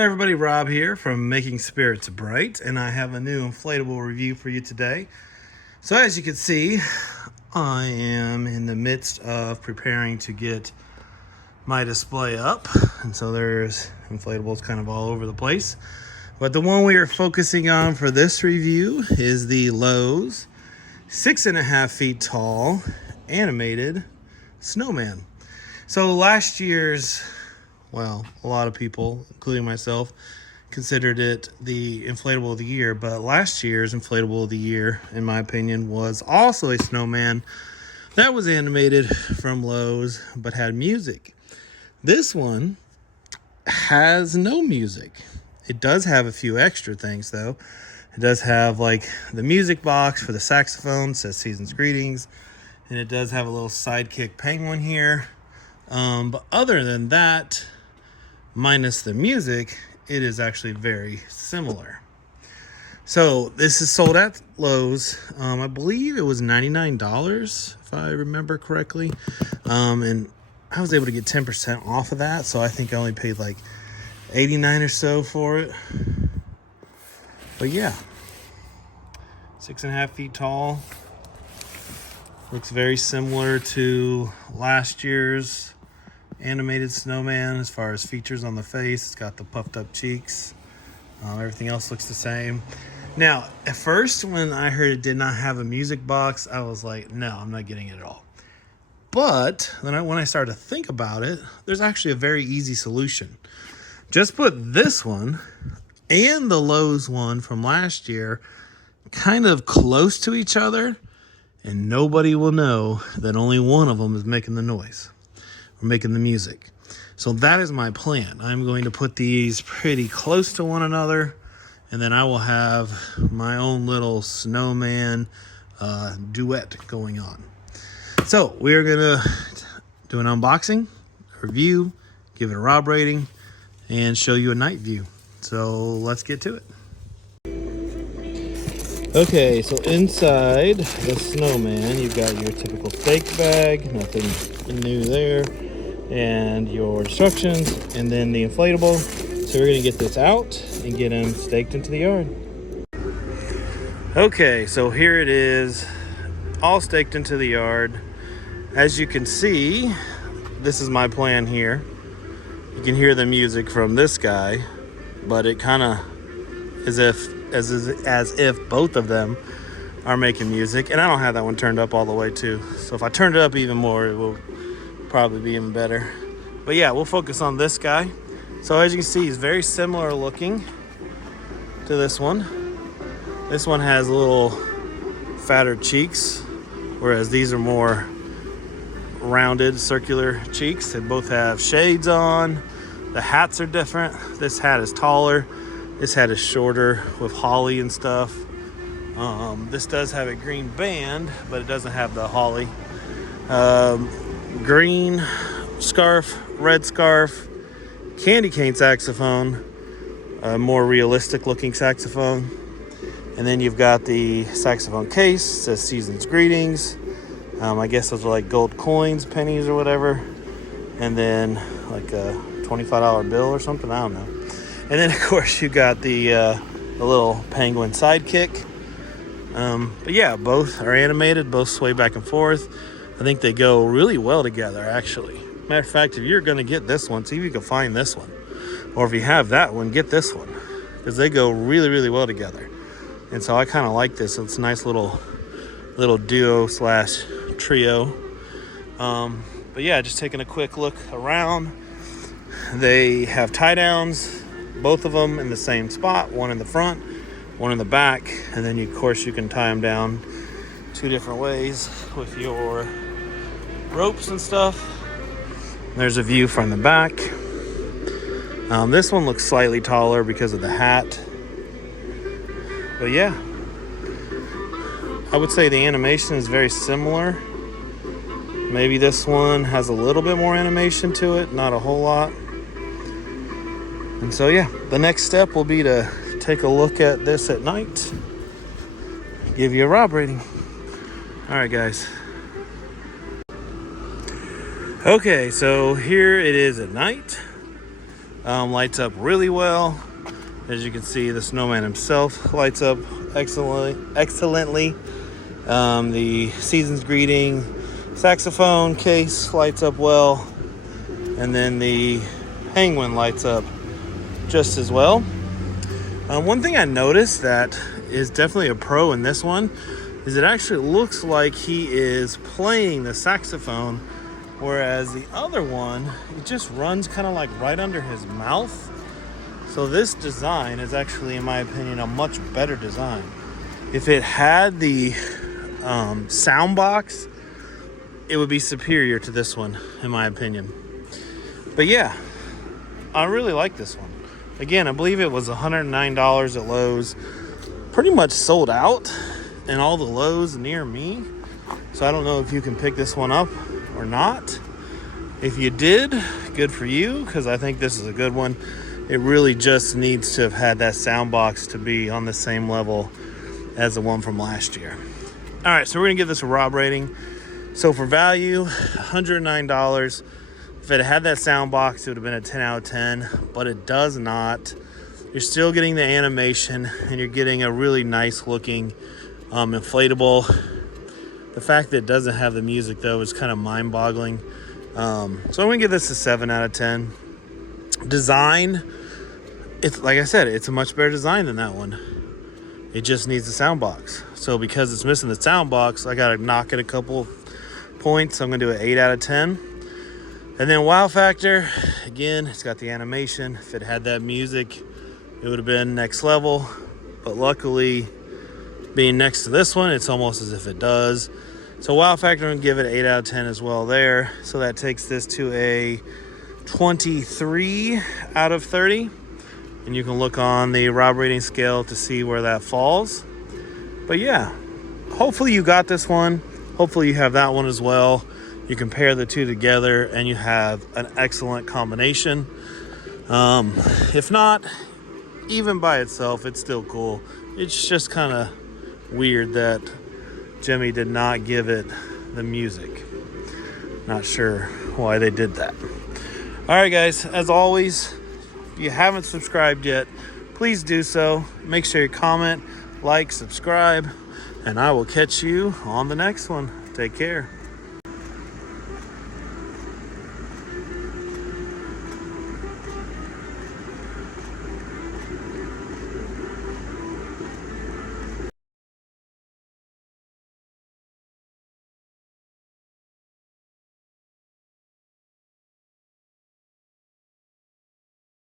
Hey everybody, Rob here from Making Spirits Bright, and I have a new inflatable review for you today. So as you can see, I am in the midst of preparing to get my display up, and so there's inflatables kind of all over the place. But the one we are focusing on for this review is the Lowe's 6.5 feet tall animated Snowman. So last year's, well, a lot of people, including myself, considered it the inflatable of the year, but last year's inflatable of the year, in my opinion, was also a snowman that was animated from Lowe's but had music. This one has no music. It does have a few extra things though. It does have like the music box for the saxophone, says Season's Greetings, and it does have a little sidekick penguin here. But other than that, minus the music, it is actually very similar. So this is sold at Lowe's. I believe it was $99 if I remember correctly. And I was able to get 10% off of that. So I think I only paid like $89 or so for it. But yeah, 6.5 feet tall. Looks very similar to last year's animated snowman as far as features on the face. It's got the puffed up cheeks. Everything else looks the same. Now, at first when I heard it did not have a music box, I was like, no, I'm not getting it at all. But then when I started to think about it, there's actually a very easy solution. Just put this one and the Lowe's one from last year kind of close to each other, and nobody will know that only one of them is making the noise. We're making the music. So that is my plan. I'm going to put these pretty close to one another, and then I will have my own little snowman duet going on. So we are gonna do an unboxing, a review, give it a Rob rating, and show you a night view. So let's get to it. Okay, so inside the snowman, you've got your typical fake bag, nothing new there, and your instructions, and then the inflatable. So we're gonna get this out and get him staked into the yard. Okay, so here it is, all staked into the yard. As you can see, this is my plan here. You can hear the music from this guy, but it kind of as if both of them are making music. And I don't have that one turned up all the way too. So if I turned it up even more, it will probably be even better. But yeah, we'll focus on this guy. So as you can see, he's very similar looking to this one. This one has a little fatter cheeks, whereas these are more rounded, circular cheeks. They both have shades on. The hats are different. This hat is taller. This hat is shorter with holly and stuff. This does have a green band, but it doesn't have the holly. Green scarf, red scarf, candy cane saxophone, a more realistic looking saxophone. And then you've got the saxophone case, it says Season's Greetings. I guess those are like gold coins, pennies or whatever. And then like a $25 bill or something, I don't know. And then, of course, you got the little penguin sidekick. But yeah, both are animated, both sway back and forth. I think they go really well together, actually. Matter of fact, if you're going to get this one, see if you can find this one. Or if you have that one, get this one. Because they go really, really well together. And so I kind of like this. It's a nice little duo / trio. But yeah, just taking a quick look around. They have tie downs. Both of them in the same spot, one in the front, one in the back, and then of course you can tie them down two different ways with your ropes and stuff. There's a view from the back. This one looks slightly taller because of the hat, but yeah, I would say the animation is very similar. Maybe this one has a little bit more animation to it, not a whole lot. And so yeah, the next step will be to take a look at this at night, give you a Rob rating. All right, guys. Okay, so here it is at night. lights up really well. As you can see, the Snowman himself lights up excellently. The Season's Greeting saxophone case lights up well. And then the Penguin lights up just as well. One thing I noticed that is definitely a pro in this one is it actually looks like he is playing the saxophone, whereas the other one, it just runs kind of like right under his mouth. So this design is actually, in my opinion, a much better design. If it had the sound box, it would be superior to this one, in my opinion. But yeah, I really like this one. Again, I believe it was $109 at Lowe's. Pretty much sold out in all the Lowe's near me. So I don't know if you can pick this one up or not. If you did, good for you, because I think this is a good one. It really just needs to have had that sound box to be on the same level as the one from last year. All right, so we're gonna give this a Rob rating. So for value, $109. If it had that sound box, it would have been a 10 out of 10, but it does not. You're still getting the animation, and you're getting a really nice looking inflatable. The fact that it doesn't have the music, though, is kind of mind-boggling. So I'm gonna give this a 7 out of 10. Design, it's like I said, it's a much better design than that one. It just needs the sound box. So because it's missing the sound box, I gotta knock it a couple points. I'm gonna do an 8 out of 10. And then wow factor, again, it's got the animation. If it had that music, it would have been next level. But luckily, being next to this one, it's almost as if it does. So wow factor, I'm gonna give it 8 out of 10 as well there. So that takes this to a 23 out of 30. And you can look on the Rob rating scale to see where that falls. But yeah, hopefully you got this one. Hopefully you have that one as well. You compare the two together and you have an excellent combination. If not, even by itself, it's still cool. It's just kind of weird that Gemmy did not give it the music. Not sure why they did that. All right, guys, as always, if you haven't subscribed yet, please do so. Make sure you comment, like, subscribe, and I will catch you on the next one. Take care.